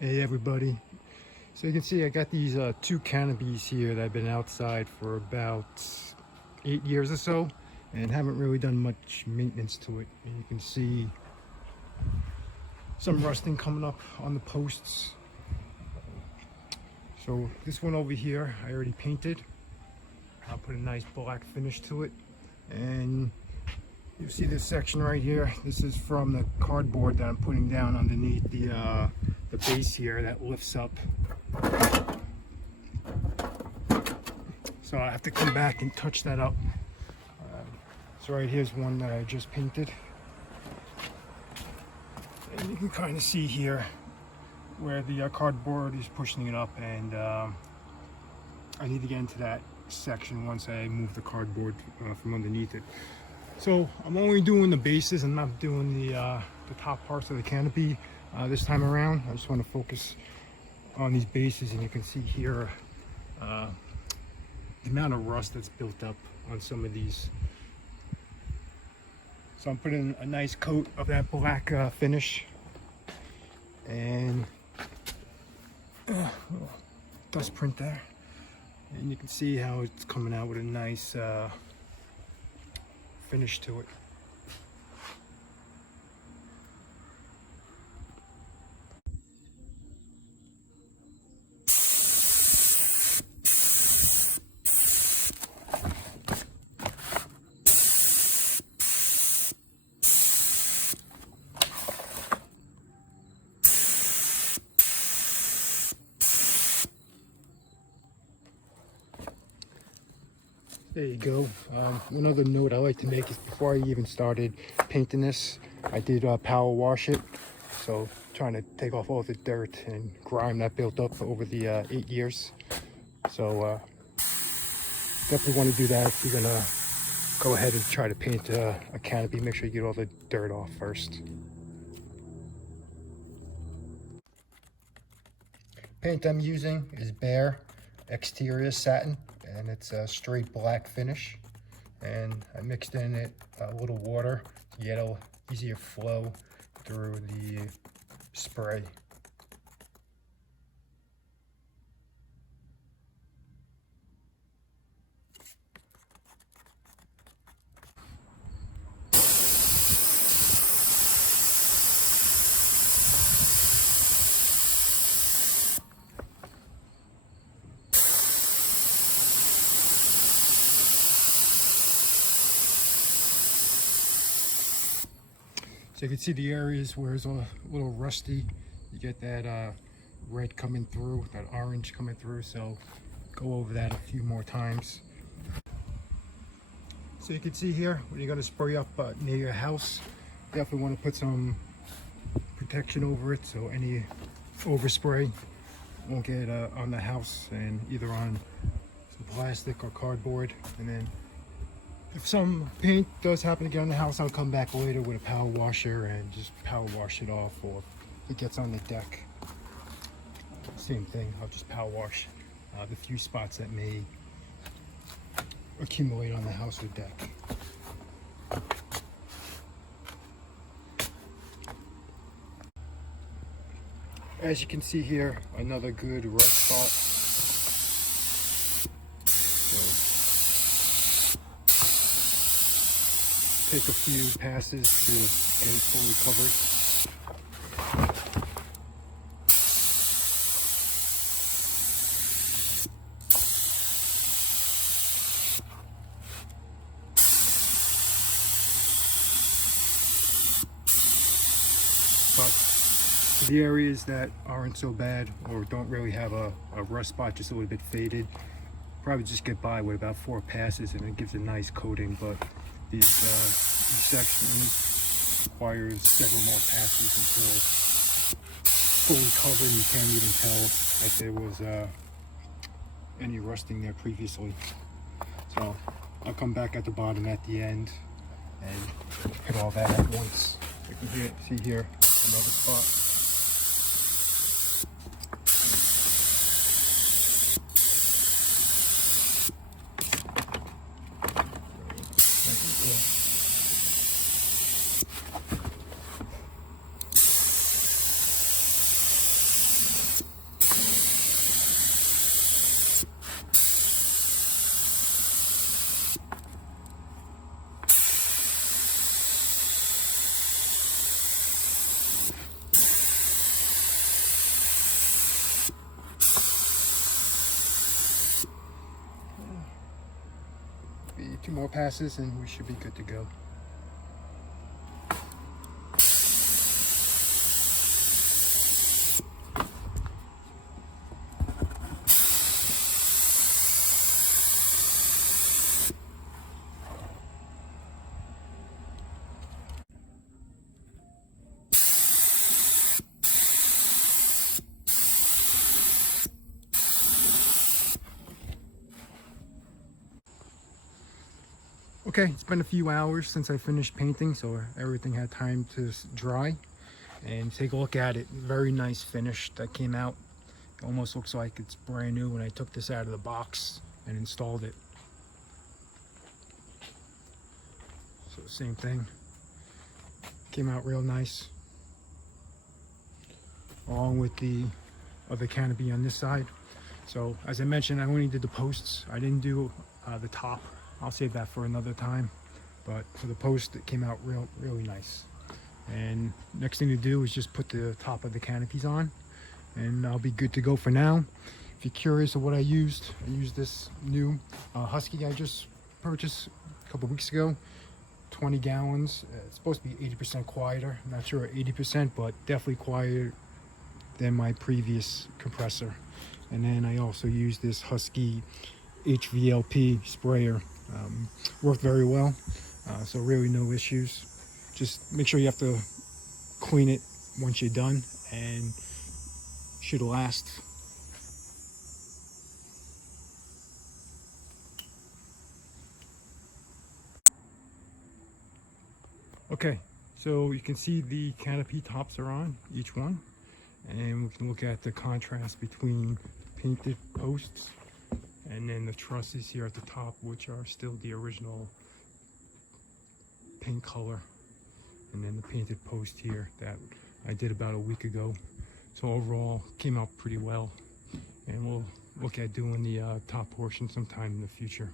Hey everybody, so you can see I got these two canopies here that have been outside for about 8 years or so and haven't really done much maintenance to it. And you can see some rusting coming up on the posts. So this one over here I already painted. I'll put a nice black finish to it, and you see this section right here. This is from the cardboard that I'm putting down underneath the base here that lifts up. So I have to come back and touch that up. So right here's one that I just painted. And you can kind of see here where the cardboard is pushing it up, and I need to get into that section once I move the cardboard from underneath it. So I'm only doing the bases. I'm not doing the top parts of the canopy this time around. I just want to focus on these bases, and you can see here the amount of rust that's built up on some of these. So I'm putting a nice coat of that black finish, and little dust print there, and you can see how it's coming out with a nice finish to it. There you go. Another note I like to make is before I even started painting this, I did power wash it. So trying to take off all the dirt and grime that built up over the 8 years. So definitely want to do that if you're gonna go ahead and try to paint a canopy. Make sure you get all the dirt off first. Paint I'm using is Bare exterior satin, and it's a straight black finish, and I mixed in it a little water to get a easier flow through the spray. So you can see the areas where it's a little rusty. You get that red coming through, that orange coming through. So go over that a few more times. So you can see here, when you're going to spray up near your house, definitely want to put some protection over it so any overspray won't get on the house and either on some plastic or cardboard. And then if some paint does happen to get on the house, I'll come back later with a power washer and just power wash it off, or if it gets on the deck, same thing, I'll just power wash the few spots that may accumulate on the house or deck. As you can see here, another good rust spot. Take a few passes to get it fully covered. But for the areas that aren't so bad or don't really have a rust spot, just a little bit faded, probably just get by with about 4 passes and it gives a nice coating. But these sections requires several more passes until it's fully covered. You can't even tell that there was any rusting there previously. So I'll come back at the bottom at the end and hit all that at once. You can see here another spot. 2 more passes and we should be good to go. Okay, it's been a few hours since I finished painting, so everything had time to dry. And take a look at it. Very nice finish that came out. It almost looks like it's brand new when I took this out of the box and installed it. So same thing. Came out real nice. Along with the other canopy on this side. So as I mentioned, I only did the posts. I didn't do the top. I'll save that for another time. But for the post, it came out really nice. And next thing to do is just put the top of the canopies on, and I'll be good to go for now. If you're curious of what I used this new Huskey I just purchased a couple weeks ago. 20 gallons. It's supposed to be 80% quieter. I'm not sure 80%, but definitely quieter than my previous compressor. And then I also used this Huskey HVLP sprayer. Worked very well, so really no issues. Just make sure you have to clean it once you're done, and should last. Okay, so you can see the canopy tops are on, each one, and we can look at the contrast between painted posts and then the trusses here at the top, which are still the original paint color, and then the painted post here that I did about a week ago. So overall came out pretty well, and we'll look at doing the top portion sometime in the future.